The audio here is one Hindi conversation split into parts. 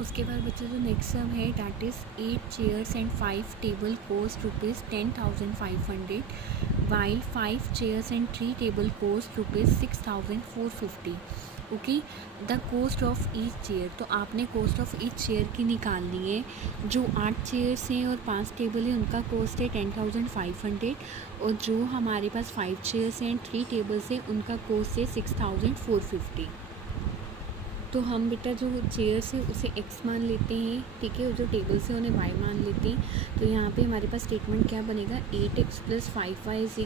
उसके बाद बच्चा जो नेक्स्ट सम है that is 8 chairs and 5 table cost rupees 10,500 while 5 chairs and 3 table cost rupees 6,450। Okay, the cost of each chair, तो आपने कोस्ट ऑफ ईच चेयर की निकालनी है। जो 8 चेयर्स हैं और 5 टेबल है उनका कोस्ट है 10,500 और जो हमारे पास 5 चेयर्स हैं एंड 3 टेबल्स हैं उनका कोस्ट है 6,450। तो हम बेटा जो चेयर्स है उसे x मान लेते हैं, ठीक है, और जो टेबल्स है उन्हें y मान लेते हैं। तो यहाँ पे हमारे पास स्टेटमेंट क्या बनेगा, 8x + 5y =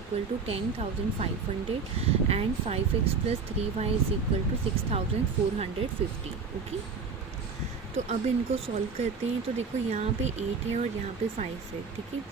10,500 and 5x + 3y = 6,450। Okay, तो अब इनको सॉल्व करते हैं। तो देखो यहाँ पे 8 है और यहाँ पे 5 है, ठीक है,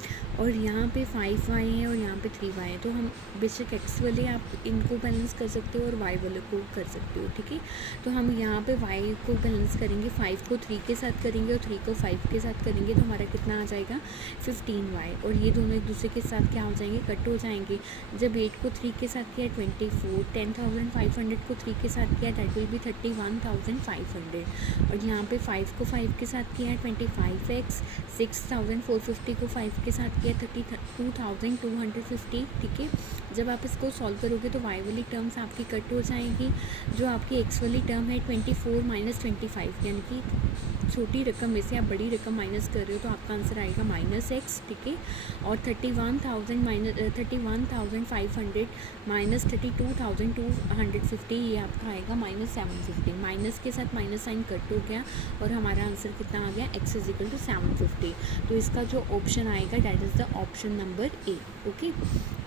और यहाँ पे 5y है और यहाँ पे 3y है। तो हम बेशक x वाले आप इनको बैलेंस कर सकते हो और y वाले को कर सकते हो, ठीक है। तो हम यहाँ पे y को बैलेंस करेंगे, 5 को 3 के साथ करेंगे और 3 को 5 के साथ करेंगे, तो हमारा कितना आ जाएगा 15y, और ये दोनों एक दूसरे के साथ क्या हो जाएंगे, कट हो जाएंगे। जब 8 को 3 के साथ किया 24, 10,500 को 3 के साथ किया दैट विल बी 31,500, और यहाँ पे 5 को 5 के साथ किया है 25x, 6,450 को 5 के साथ किया 32,250, ठीक है। जब आप इसको सॉल्व करोगे तो y वाली टर्म्स आपकी कट हो जाएंगी। जो आपकी x वाली टर्म है 24 - 25, यानी कि छोटी रकम में से आप बड़ी रकम माइनस कर रहे हो तो आपका आंसर आएगा -x, ठीक है, और 31,500 - 32,250 ये आपका आएगा -750। माइनस के साथ माइनस साइन कट हो गया और हमारा आंसर कितना आ गया, x = 750। तो इसका जो ऑप्शन आएगा that is the option number A. Okay,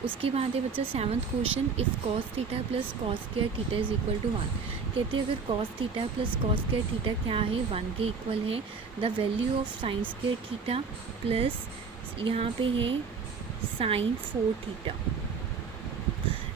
उसके बाद है बच्चा 7th question, if cos θ + cos square θ = 1। कहते हैं अगर cos θ + cos स्क्वायर θ क्या है, 1 के इक्वल है। The value of sin square θ plus यहाँ पे है sin 4θ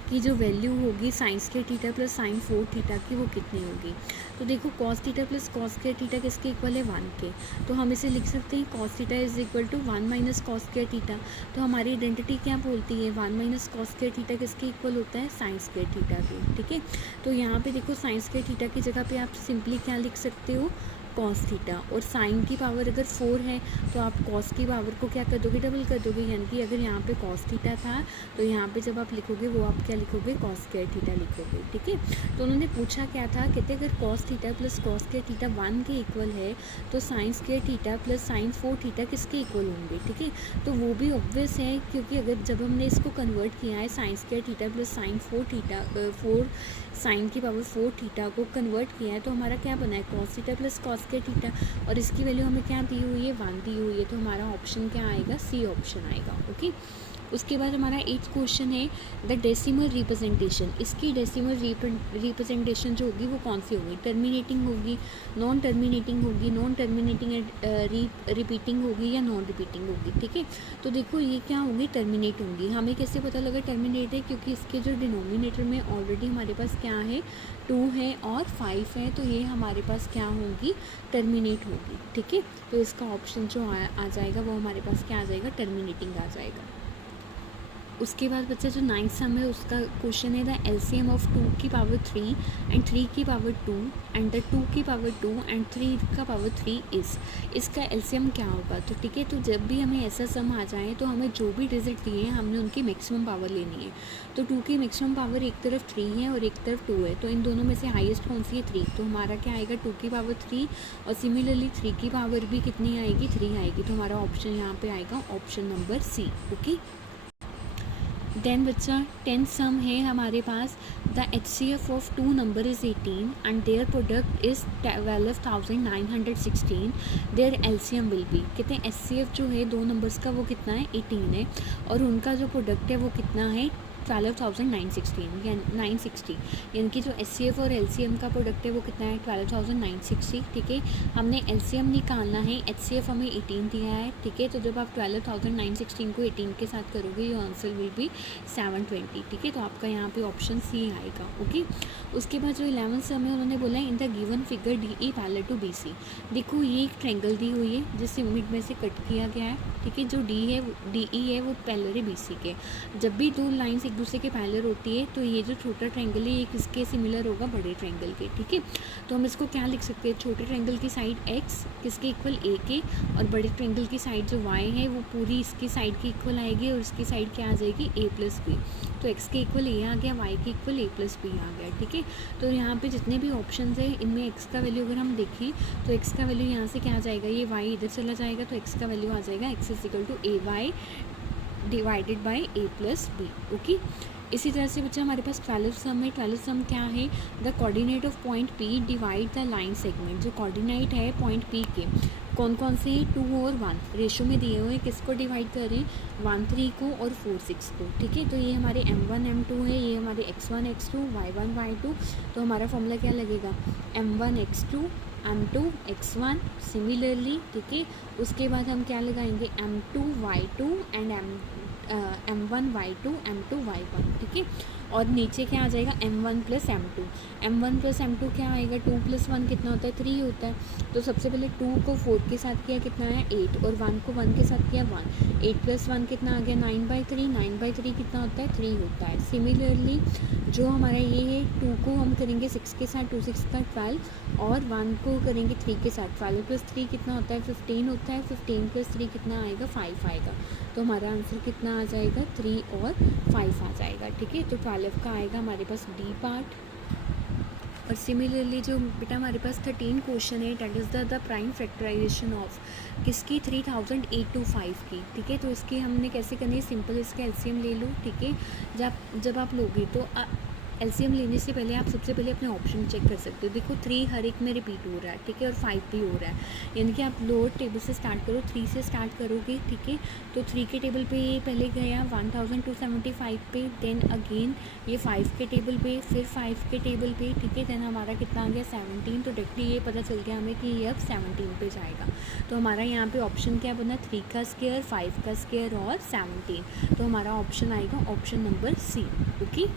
की जो वैल्यू होगी sin स्क्वायर θ प्लस sin 4θ की वो कितनी होगी। तो देखो cos θ + cos स्क्वायर θ किसके इक्वल है, 1 के, तो हम इसे लिख सकते हैं cos θ = 1 - cos स्क्वायर θ। तो हमारी आइडेंटिटी क्या बोलती है, 1 - cos स्क्वायर θ किसके इक्वल होता है, sin स्क्वायर θ के, ठीक है। तो यहाँ पे देखो sin स्क्वायर θ की जगह पे आप सिंपली क्या लिख सकते हो, cos θ, और sin की पावर अगर 4 है तो आप cos की पावर को क्या कर दोगे, डबल कर दोगे, यानी कि अगर यहाँ पे cos θ था तो यहाँ पे जब आप लिखोगे वो आप क्या लिखोगे, cos स्क्वायर θ लिखोगे, ठीक है। तो उन्होंने पूछा क्या था, कहते अगर cos θ + cos स्क्वायर θ 1 के इक्वल है तो sin स्क्वायर θ प्लस sin 4θ किसके इक्वल होंगे, ठीक है। तो वो भी ऑब्वियस है क्योंकि अगर जब हमने इसको कन्वर्ट किया है sin square θ plus sin 4 sin की पावर 4θ को कन्वर्ट किया है तो हमारा क्या बना है, cos θ + cos स्क्वायर θ, और इसकी वैल्यू हमें क्या दी हुई है, 1 दी हुई है। तो हमारा ऑप्शन क्या आएगा, सी ऑप्शन आएगा। ओके, उसके बाद हमारा 8th क्वेश्चन है द डेसिमल रिप्रेजेंटेशन। इसकी डेसिमल रिप्रेजेंटेशन जो होगी वो कौन सी होगी, टर्मिनेटिंग होगी, नॉन टर्मिनेटिंग होगी, नॉन टर्मिनेटिंग रिपीटिंग होगी या नॉन रिपीटिंग होगी, ठीक है। तो देखो ये क्या होगी, टर्मिनेट होंगी। हमें कैसे पता लगा टर्मिनेट है, क्योंकि इसके जो डिनोमिनेटर में ऑलरेडी हमारे पास क्या है, 2 है और 5 है, तो ये हमारे पास क्या होगी, टर्मिनेट होगी, ठीक है। तो इसका ऑप्शन जो आ जाएगा वो हमारे पास क्या आ जाएगा, टर्मिनेटिंग आ जाएगा। उसके बाद बच्चा जो 9th सम है उसका क्वेश्चन है द एलसीएम ऑफ 2 की पावर 3 एंड 3 की पावर 2 एंड द 2 की पावर 2 एंड 3 का पावर 3 इस, इसका एलसीएम क्या होगा। तो ठीक है, तो जब भी हमें ऐसा सम आ जाए तो हमें जो भी डिजिट दिए हैं हमने उनकी मैक्सिमम पावर लेनी है। तो 2 की मैक्सिमम पावर एक तरफ 3 है और एक तरफ 2 है, तो इन दोनों में से हाईएस्ट कौन सी है, 3। तो हमारा क्या आएगा, 2 की पावर 3, और सिमिलरली 3 की पावर भी कितनी आएगी, 3 आएगी। तो हमारा ऑप्शन यहाँ पे आएगा option number C. Okay, then बच्चा 10th सम है हमारे पास the HCF of 2 number is 18 and their product is 12,916, their LCM will be. कहते हैं HCF जो है 2 नंबर्स का वो कितना है, 18 है, और उनका जो प्रोडक्ट है वो कितना है, 12,916 या 960, यानी कि जो HCF और LCM का प्रोडक्ट है वो कितना है, 12,960, ठीक है। हमने LCM निकालना है, HCF हमें 18 दिया है, ठीक है। तो जब आप 12,916 को 18 के साथ करोगे योर आंसर विल बी 720, ठीक है। तो आपका यहाँ पे ऑप्शन सी आएगा। ओके, उसके बाद जो 11th सम है उन्होंने बोला in the given figure DE parallel to BC। देखो ये एक ट्रायंगल दी हुई है जिसे मिड में से कट किया गया है, ठीक है। जो DE है वो पैरेलल है BC के। जब भी दो लाइन्स एक दूसरे के पैरेलल होती है, तो ये जो छोटा ट्रायंगल है ये किसके सिमिलर होगा, बड़े ट्रायंगल के, ठीक है। तो हम इसको क्या लिख सकते हैं, छोटे ट्रायंगल की साइड x किसके इक्वल a के, और बड़े ट्रायंगल की साइड जो y है वो पूरी इसकी साइड की इक्वल आएगी, और इसकी साइड क्या आ जाएगी, a प्लस बी। तो x के इक्वल a आ गया, y के इक्वल a प्लस बी आ गया, ठीक है। तो यहाँ पे जितने भी ऑप्शन है इनमें x का वैल्यू अगर हम देखें तो x का वैल्यू यहाँ से क्या आ जाएगा, ये y इधर चला जाएगा, तो x का वैल्यू आ जाएगा x is equal to A Y divided by a plus B, okay. इसी तरह से बच्चा हमारे पास 12 सम है। 12 सम क्या है, the coordinate of point P divide the line segment. जो कोऑर्डिनेट है पॉइंट P के कौन कौन से हैं, 2 और 1 रेशो में दिए हुए हैं, किसको डिवाइड कर रहे हैं, 1 3 को और 4 6 को, ठीक है। तो ये हमारे m1 m2 है, ये हमारे x1 x2 y1 y2। तो हमारा फॉर्मूला क्या लगेगा, m1 x2 m2 x1 similarly, ठीक है। उसके बाद हम क्या लगाएंगे, m2 y2 and m1 y2 m2 y1, ठीक है। और नीचे क्या आ जाएगा, m1 plus m2। m1 plus m2 क्या आएगा, 2 प्लस 1 कितना होता है, 3 होता है। तो सबसे पहले 2 को 4 के साथ किया, कितना है 8, और 1 को 1 के साथ किया 1। 8 प्लस 1 कितना आ गया, 9/3। 9/3 कितना होता है, 3 होता है। सिमिलरली जो हमारा ये है, 2 को हम करेंगे 6 के साथ, 2 6 का 12, और 1 को करेंगे 3 के साथ। 12 प्लस 3 कितना होता है, 15 होता है। 15 प्लस 3 कितना आएगा, 5 आएगा। तो हमारा आंसर कितना आ जाएगा, 3 और 5 आ जाएगा, ठीक है। तो 12 का आएगा हमारे पास डी पार्ट। और सिमिलरली जो बेटा हमारे पास 13 क्वेश्चन है, that is the prime factorization of किसकी, 3825 की, ठीक है। तो इसकी हमने कैसे करनी है, सिंपल इसका एलसीएम ले लो, ठीक है। जब आप लोगे तो एलसीएम लेने से पहले आप सबसे पहले अपने ऑप्शन चेक कर सकते हो। देखो 3 हर एक में रिपीट हो रहा है, ठीक है, और 5 भी हो रहा है, यानी कि आप लोअर टेबल से स्टार्ट करो, 3 से स्टार्ट करोगे, ठीक है। तो 3 के टेबल पे पहले गया 1275 पे, देन अगेन ये 5 के टेबल पे, फिर 5 के टेबल पे, ठीक है। देन हमारा कितना आ गया 17। तो डायरेक्टली ये पता चल गया हमें कि ये अब 17 पे जाएगा। तो हमारा यहाँ पे ऑप्शन क्या बना, 3 का स्क्वायर, 5 का स्क्वायर और 17। तो हमारा ऑप्शन आएगा ऑप्शन नंबर सी, ओके।